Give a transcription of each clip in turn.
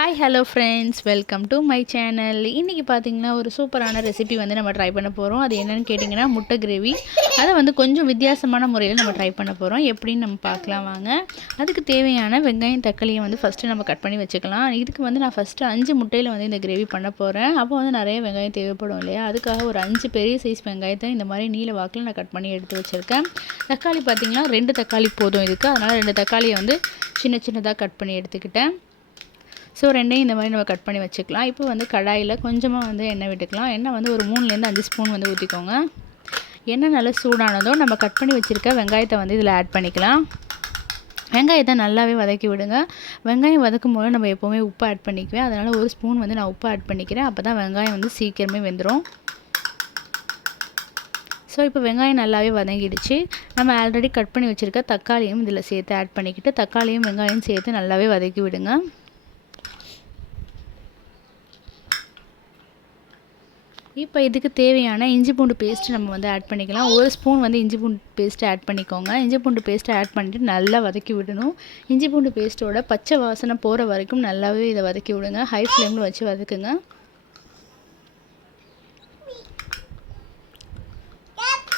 Hi hello friends welcome to my channel இன்றைக்கி பார்த்தீங்கன்னா ஒரு சூப்பரான ரெசிபி வந்து நம்ம ட்ரை பண்ண போகிறோம் அது என்னென்னு கேட்டிங்கன்னா முட்டை கிரேவி. அதை வந்து கொஞ்சம் வித்தியாசமான முறையில் நம்ம ட்ரை பண்ண போகிறோம் எப்படின்னு நம்ம பார்க்கலாம் வாங்க. அதுக்கு தேவையான வெங்காயம் தக்காளியை வந்து ஃபஸ்ட்டு நம்ம கட் பண்ணி வச்சுக்கலாம். இதுக்கு வந்து நான் ஃபஸ்ட்டு அஞ்சு முட்டையில் வந்து இந்த கிரேவி பண்ண போகிறேன் அப்போ வந்து நிறைய வெங்காயம் தேவைப்படும் இல்லையா? அதுக்காக ஒரு அஞ்சு பெரிய சைஸ் வெங்காயத்தை இந்த மாதிரி நீல வாக்கில் நான் கட் பண்ணி எடுத்து வச்சுருக்கேன். தக்காளி பார்த்திங்கன்னா ரெண்டு தக்காளி போதும் இதுக்கு. அதனால் ரெண்டு தக்காளியை வந்து சின்ன சின்னதாக கட் பண்ணி எடுத்துக்கிட்டேன். ஸோ ரெண்டையும் இந்த மாதிரி நம்ம கட் பண்ணி வச்சுக்கலாம். இப்போ வந்து கடாயில் கொஞ்சமாக வந்து எண்ணெய் விட்டுக்கலாம். எண்ணெய் வந்து ஒரு மூணுலேருந்து அஞ்சு ஸ்பூன் வந்து ஊற்றிக்கோங்க எண்ணெய் நல்லா சூடானதோ நம்ம கட் பண்ணி வச்சுருக்க வெங்காயத்தை வந்து இதில் ஆட் பண்ணிக்கலாம். வெங்காயத்தை நல்லாவே வதக்கி விடுங்க. வெங்காயம் வதக்கும் போது நம்ம எப்போவுமே உப்பு ஆட் பண்ணிக்குவேன். அதனால் ஒரு ஸ்பூன் வந்து நான் உப்பு ஆட் பண்ணிக்கிறேன். அப்போ தான் வெங்காயம் வந்து சீக்கிரமே வெந்துடும் ஸோ இப்போ வெங்காயம் நல்லாவே வதங்கிடுச்சு. நம்ம ஆல்ரெடி கட் பண்ணி வச்சுருக்க தக்காளியும் இதில் சேர்த்து ஆட் பண்ணிக்கிட்டு தக்காளியும் வெங்காயம் சேர்த்து நல்லாவே வதக்கி விடுங்க. இப்போ இதுக்கு தேவையான இஞ்சி பூண்டு பேஸ்ட்டு நம்ம வந்து ஆட் பண்ணிக்கலாம். ஒரு ஸ்பூன் வந்து இஞ்சி பூண்டு பேஸ்ட்டு ஆட் பண்ணிக்கோங்க. இஞ்சி பூண்டு பேஸ்ட்டை ஆட் பண்ணிவிட்டு நல்லா வதக்கி விடணும். இஞ்சி பூண்டு பேஸ்ட்டோட பச்சை வாசனை போகிற வரைக்கும் நல்லாவே இதை வதக்கி விடுங்க. ஹை ஃப்ளேமில் வச்சு வதக்குங்க.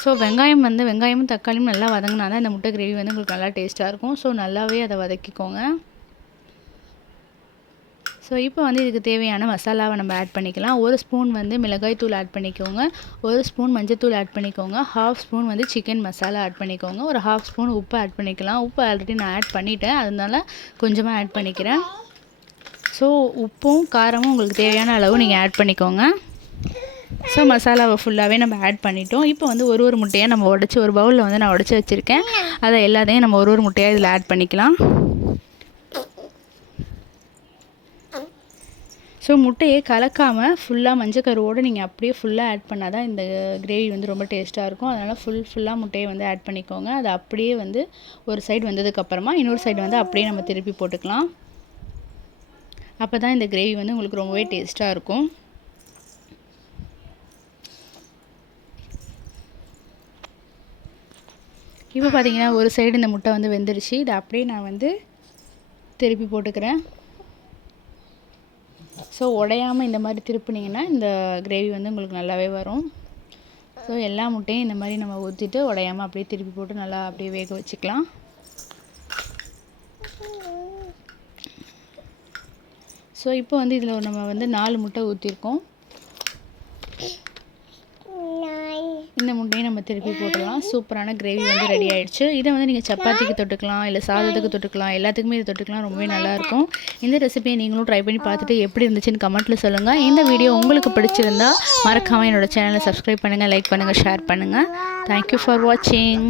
ஸோ வெங்காயம் வந்து வெங்காயமும் தக்காளியும் நல்லா வதங்கினா தான் இந்த முட்டை கிரேவி வந்து உங்களுக்கு நல்லா டேஸ்ட்டாக இருக்கும். ஸோ நல்லாவே அதை வதக்கிக்கோங்க. ஸோ இப்போ வந்து இதுக்கு தேவையான மசாலாவை நம்ம ஆட் பண்ணிக்கலாம். ஒரு ஸ்பூன் வந்து மிளகாய் தூள் ஆட் பண்ணிக்கோங்க. ஒரு ஸ்பூன் மஞ்சத்தூள் ஆட் பண்ணிக்கோங்க. ஹாஃப் ஸ்பூன் வந்து சிக்கன் மசாலா ஆட் பண்ணிக்கோங்க. ஒரு ஹாஃப் ஸ்பூன் உப்பு ஆட் பண்ணிக்கலாம். உப்பு ஆல்ரெடி நான் ஆட் பண்ணிவிட்டேன் அதனால கொஞ்சமாக ஆட் பண்ணிக்கிறேன். ஸோ உப்பும் காரமும் உங்களுக்கு தேவையான அளவு நீங்கள் ஆட் பண்ணிக்கோங்க. ஸோ மசாலாவை ஃபுல்லாகவே நம்ம ஆட் பண்ணிட்டோம். இப்போ வந்து ஒரு ஒரு முட்டையாக நம்ம உடச்சி ஒரு பவுலில் வந்து நான் உடச்சி வச்சுருக்கேன். அதை எல்லாத்தையும் நம்ம ஒரு ஒரு முட்டையாக இதில் ஆட் பண்ணிக்கலாம். ஸோ முட்டையை கலக்காமல் ஃபுல்லாக மஞ்சள் கருவோடு நீங்கள் அப்படியே ஃபுல்லாக ஆட் பண்ணால் தான் இந்த கிரேவி வந்து ரொம்ப டேஸ்ட்டாக இருக்கும். அதனால் ஃபுல் ஃபுல்லாக முட்டையை வந்து ஆட் பண்ணிக்கோங்க. அது அப்படியே வந்து ஒரு சைடு வந்ததுக்கப்புறமா இன்னொரு சைடு வந்து அப்படியே நம்ம திருப்பி போட்டுக்கலாம். அப்போ தான் இந்த கிரேவி வந்து உங்களுக்கு ரொம்பவே டேஸ்ட்டாக இருக்கும். இப்போ பார்த்தீங்கன்னா ஒரு சைடு இந்த முட்டை வந்து வெந்துருச்சு. இதை அப்படியே நான் வந்து திருப்பி போட்டுக்கிறேன். ஸோ உடையாமல் இந்த மாதிரி திருப்பினீங்கன்னா இந்த கிரேவி வந்து உங்களுக்கு நல்லாவே வரும். ஸோ எல்லா முட்டையும் இந்த மாதிரி நம்ம ஊற்றிட்டு உடையாமல் அப்படியே திருப்பி போட்டு நல்லா அப்படியே வேக வச்சுக்கலாம். ஸோ இப்போ வந்து இதில் நம்ம வந்து நாலு முட்டை ஊற்றிருக்கோம் இந்த முட்டையை நம்ம திருப்பி போட்டுடலாம். சூப்பரான கிரேவி வந்து ரெடி ஆகிடுச்சு இதை வந்து நீங்கள் சப்பாத்திக்கு தொட்டுக்கலாம் இல்லை சாதத்துக்கு தொட்டுக்கலாம் எல்லாத்துக்குமே இதை தொட்டுக்கலாம். ரொம்பவே நல்லாயிருக்கும் இந்த ரெசிபியை நீங்களும் ட்ரை பண்ணி பார்த்துட்டு எப்படி இருந்துச்சுன்னு கமெண்ட்டில் சொல்லுங்கள் இந்த வீடியோ உங்களுக்கு பிடிச்சிருந்தா மறக்காமல் என்னோடய சேனலை சப்ஸ்கிரைப் பண்ணுங்கள் லைக் பண்ணுங்கள் ஷேர் பண்ணுங்கள் தேங்க்யூ ஃபார் வாட்சிங்